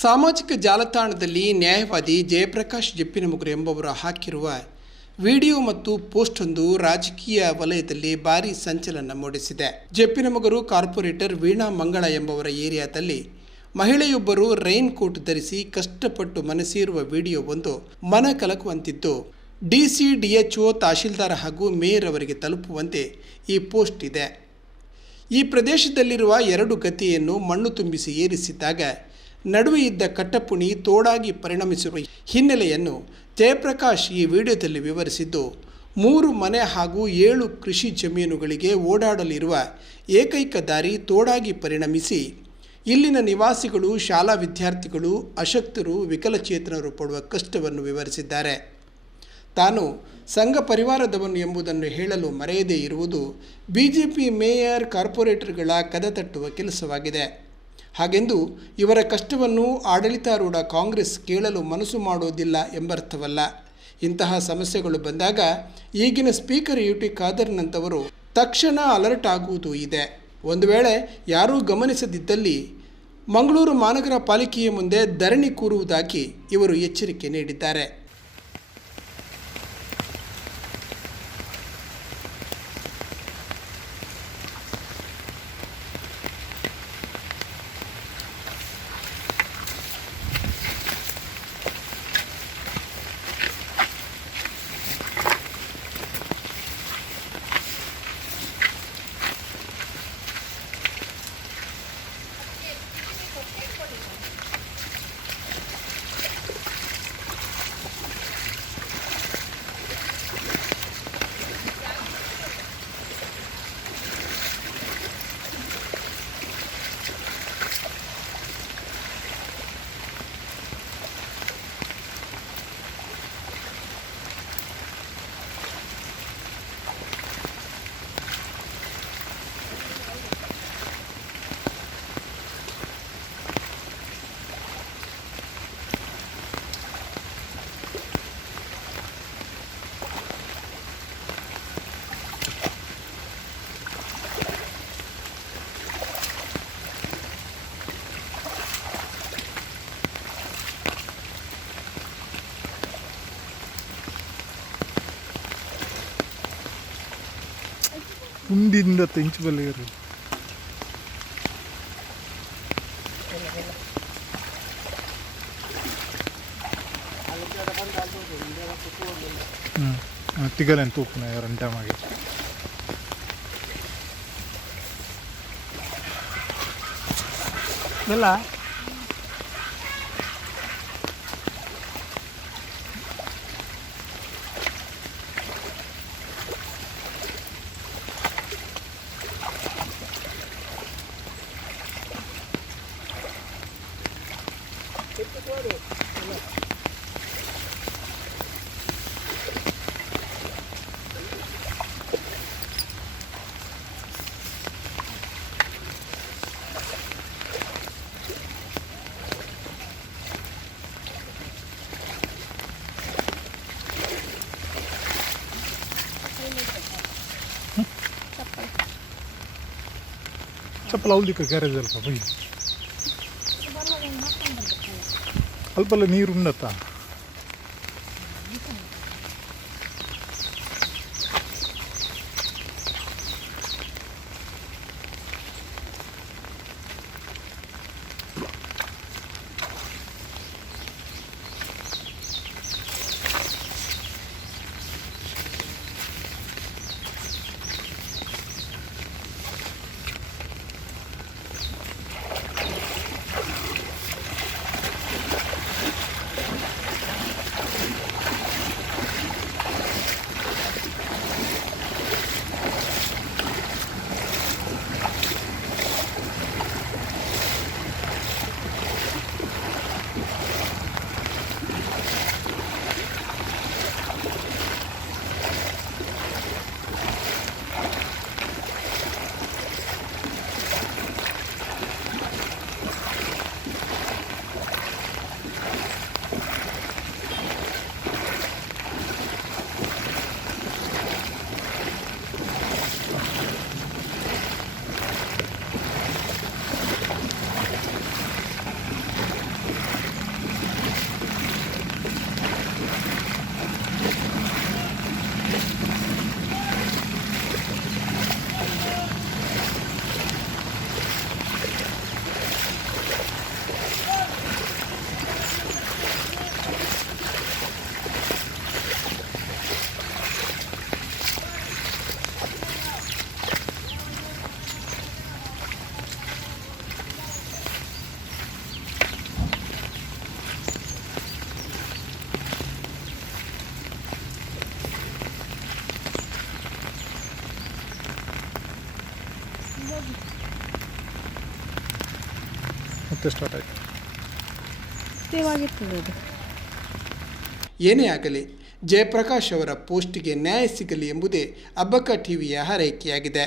ಸಾಮಾಜಿಕ ಜಾಲತಾಣದಲ್ಲಿ ನ್ಯಾಯವಾದಿ ಜಯಪ್ರಕಾಶ್ ಜಪ್ಪಿನಮುಗರು ಎಂಬವರು ಹಾಕಿರುವ ವಿಡಿಯೋ ಮತ್ತು ಪೋಸ್ಟ್ ಒಂದು ರಾಜಕೀಯ ವಲಯದಲ್ಲಿ ಭಾರಿ ಸಂಚಲನ ಮೂಡಿಸಿದೆ. ಜೆಪ್ಪಿನಮಗರು ಕಾರ್ಪೊರೇಟರ್ ವೀಣಾ ಮಂಗಳ ಎಂಬವರ ಏರಿಯಾದಲ್ಲಿ ಮಹಿಳೆಯೊಬ್ಬರು ರೈನ್ ಕೋಟ್ ಧರಿಸಿ ಕಷ್ಟಪಟ್ಟು ಮನಸೇರುವ ವಿಡಿಯೋ ಒಂದು ಮನ ಕಲಕುವಂತಿದ್ದು. ಡಿಸಿ ಡಿಎಚ್ಒ ತಹಶೀಲ್ದಾರ್ ಹಾಗೂ ಮೇಯರ್ ಅವರಿಗೆ ತಲುಪುವಂತೆ ಈ ಪೋಸ್ಟ್ ಇದೆ. ಈ ಪ್ರದೇಶದಲ್ಲಿರುವ ಎರಡು ಗತಿಯನ್ನು ಮಣ್ಣು ತುಂಬಿಸಿ ಏರಿಸಿದ್ದಾಗ ನಡುವೆ ಇದ್ದ ಕಟ್ಟಪುಣಿ ತೋಡಾಗಿ ಪರಿಣಮಿಸಿರುವ ಹಿನ್ನೆಲೆಯನ್ನು ಜಯಪ್ರಕಾಶ್ ಈ ವಿಡಿಯೋದಲ್ಲಿ ವಿವರಿಸಿದ್ದು, ಮೂರು ಮನೆ ಹಾಗೂ ಏಳು ಕೃಷಿ ಜಮೀನುಗಳಿಗೆ ಓಡಾಡಲಿರುವ ಏಕೈಕ ದಾರಿ ತೋಡಾಗಿ ಪರಿಣಮಿಸಿ, ಇಲ್ಲಿನ ನಿವಾಸಿಗಳು, ಶಾಲಾ ವಿದ್ಯಾರ್ಥಿಗಳು, ಅಶಕ್ತರು, ವಿಕಲಚೇತನರು ಪಡುವ ಕಷ್ಟವನ್ನು ವಿವರಿಸಿದ್ದಾರೆ. ತಾನು ಸಂಘ ಪರಿವಾರದವನು ಎಂಬುದನ್ನು ಹೇಳಲು ಮರೆಯದೇ ಇರುವುದು ಬಿಜೆಪಿ ಮೇಯರ್ ಕಾರ್ಪೊರೇಟರ್ಗಳ ಕದ ತಟ್ಟುವ ಕೆಲಸವಾಗಿದೆ. ಹಾಗೆಂದು ಇವರ ಕಷ್ಟವನ್ನು ಆಡಳಿತಾರೂಢ ಕಾಂಗ್ರೆಸ್ ಕೇಳಲು ಮನಸ್ಸು ಮಾಡುವುದಿಲ್ಲ ಎಂಬರ್ಥವಲ್ಲ. ಇಂತಹ ಸಮಸ್ಯೆಗಳು ಬಂದಾಗ ಈಗಿನ ಸ್ಪೀಕರ್ ಯು ಟಿ ಖಾದರ್ನಂಥವರು ತಕ್ಷಣ ಅಲರ್ಟ್ ಆಗುವುದು ಇದೆ. ಒಂದು ವೇಳೆ ಯಾರೂ ಗಮನಿಸದಿದ್ದಲ್ಲಿ ಮಂಗಳೂರು ಮಹಾನಗರ ಪಾಲಿಕೆಯ ಮುಂದೆ ಧರಣಿ ಕೂರುವುದಾಗಿ ಇವರು ಎಚ್ಚರಿಕೆ ನೀಡಿದ್ದಾರೆ. ಮುಂದಿಂದ ತೆಂಚು ಬಲ್ಲಿ ಇರಲಿ ಹ್ಞೂ ತಿಗಲೇನು ತೂಪುನ ಎರಡು ಟೈಮಾಗಿ ಇಲ್ಲ ಚಪ್ಪಲ್ ಅವಲ್ದಿಕ್ಕ ಗ್ಯಾರೇಜ್ ಅಲ್ಪ ಬೈ ಅಲ್ಪಲ್ಲ ನೀರು ಉಂಡತ್ತಾ ಮತ್ತೆ ಸ್ಟಾರ್ಟ್ ಆಯಿತು. ಸೇವ್ ಆಗಿರ್ತದೆ ಅದು ಏನೇ ಆಗಲಿ ಜಯಪ್ರಕಾಶ್ ಅವರ ಪೋಸ್ಟ್ಗೆ ನ್ಯಾಯ ಸಿಗಲಿ ಎಂಬುದೇ ಅಬ್ಬಕ್ಕ ಟಿವಿಯ ಹಾರೈಕೆಯಾಗಿದೆ.